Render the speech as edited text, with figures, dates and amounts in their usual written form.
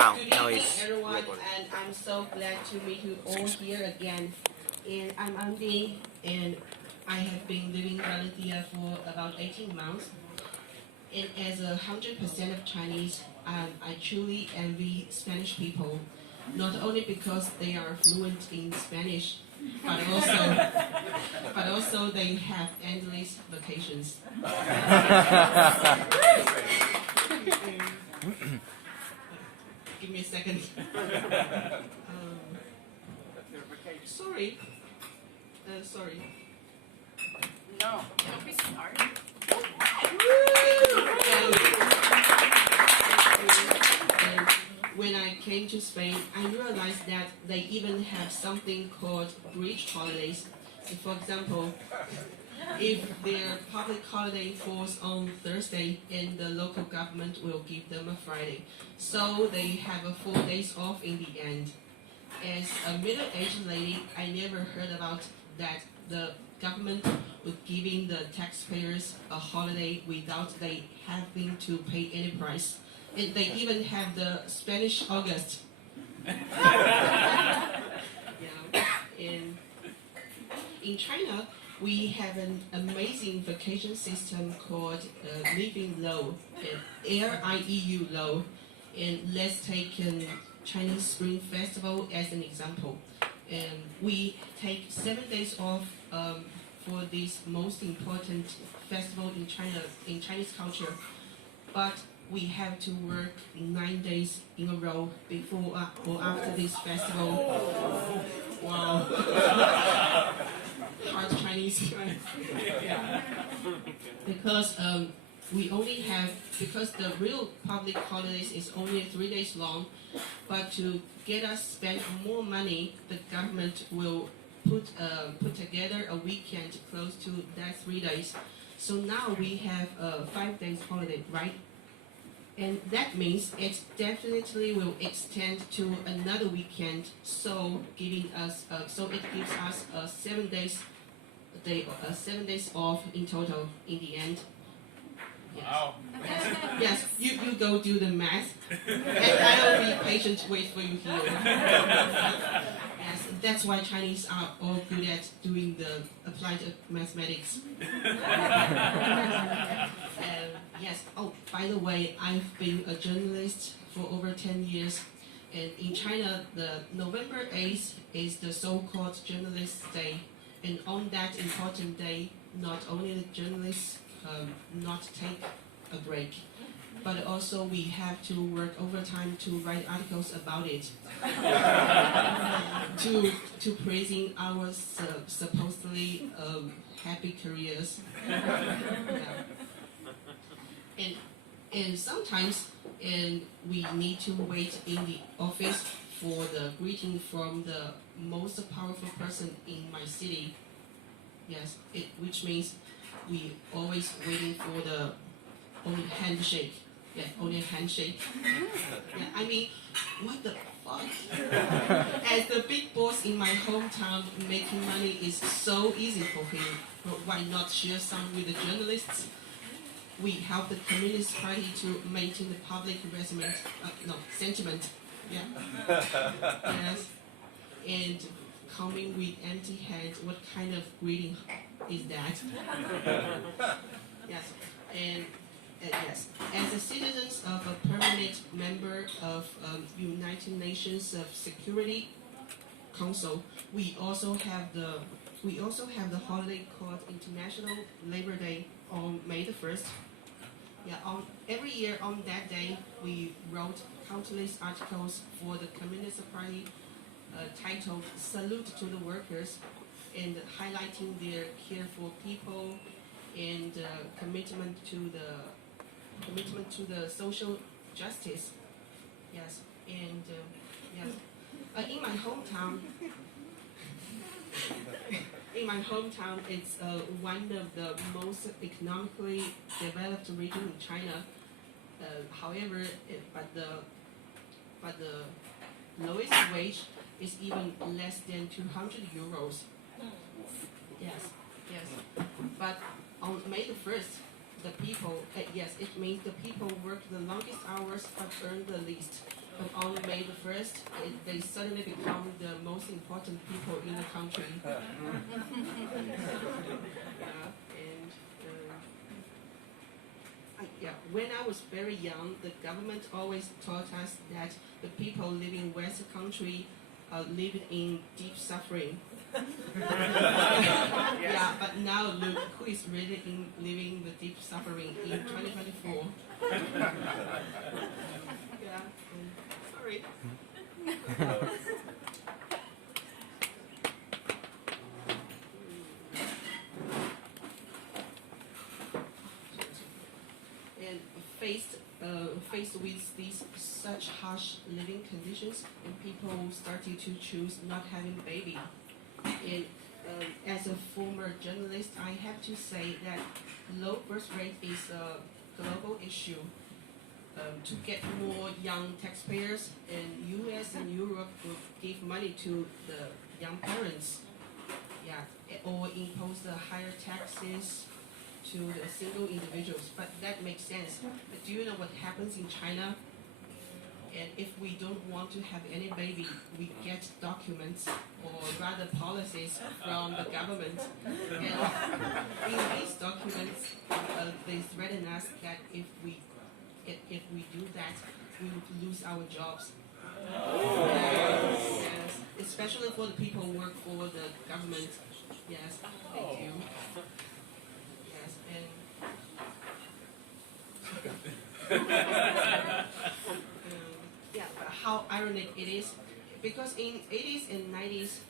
Good evening, it's everyone, recording. and I'm so glad to meet you all here again. And I'm Andy, and I have been living in Valencia for about 18 months. And as 100% of Chinese, I truly envy Spanish people, not only because they are fluent in Spanish, but also they have endless vacations. Give me a second. Sorry. Sorry. No, don't be sorry. And when I came to Spain, I realized that they even have something called bridge holidays. For example, if their public holiday falls on Thursday, and the local government will give them a Friday, so they have 4 days off in the end. As a middle-aged lady, I never heard about that the government was giving the taxpayers a holiday without they having to pay any price. And they even have the Spanish August. Yeah. In China, we have an amazing vacation system called Living Low, LIEU Low. And let's take Chinese Spring Festival as an example. We take 7 days off for this most important festival in China, in Chinese culture. But we have to work 9 days in a row before or after this festival. Wow. Hard Chinese, right? Yeah. Because because the real public holidays is only 3 days long, but to get us spend more money, the government will put together a weekend close to that 3 days. So now we have a 5 days holiday, right? And that means it definitely will extend to another weekend. So it gives us 7 days off in total in the end. Yes. Wow. Yes, you go do the math, and I will be patient wait for you here. Yes, that's why Chinese are all good at doing the applied mathematics. Yes. Oh, by the way, I've been a journalist for over 10 years, and in China, the November 8th is the so-called Journalists' Day, and on that important day, not only the journalists not take a break, but also we have to work overtime to write articles about it, to praising our supposedly happy careers. Yeah. And sometimes we need to wait in the office for the greeting from the most powerful person in my city. Yes, which means we always waiting for the only handshake. Yeah, only handshake. Yeah, I mean, what the fuck? As the big boss in my hometown, making money is so easy for him. But why not share some with the journalists? We help the Communist Party to maintain the public sentiment. Yeah. Yes. And coming with empty hands, what kind of greeting is that? Yes. And yes, as a citizens of a permanent member of United Nations Security Council, we also have the holiday called International Labor Day on May the 1st. Yeah, every year on that day, we wrote countless articles for the Communist Party titled "Salute to the Workers," and highlighting their care for people and commitment to the social justice. Yes, and yes, in my hometown. In my hometown, it's one of the most economically developed region in China. However, but the lowest wage is even less than 200 euros. Yes. But on May the 1st, the people, it means the people work the longest hours but earn the least. on May the 1st, they suddenly become the most important people in the country. Yeah, and yeah, when I was very young, the government always taught us that the people living in West country live in deep suffering. Yeah, but now look who is really living the deep suffering in 2024. Yeah, sorry. And faced with these such harsh living conditions, and people started to choose not having baby. And as a former journalist, I have to say that low birth rate is a global issue. To get more young taxpayers, and U.S. and Europe will give money to the young parents, yeah, or impose the higher taxes to the single individuals. But that makes sense. But do you know what happens in China? And if we don't want to have any baby, we get documents, or rather policies from the government. And in these documents, they threaten us that if we do that, we would lose our jobs. Yes, especially for the people who work for the government. Yes, they do. Yes, and yeah, but how ironic it is, because in 80s and 90s,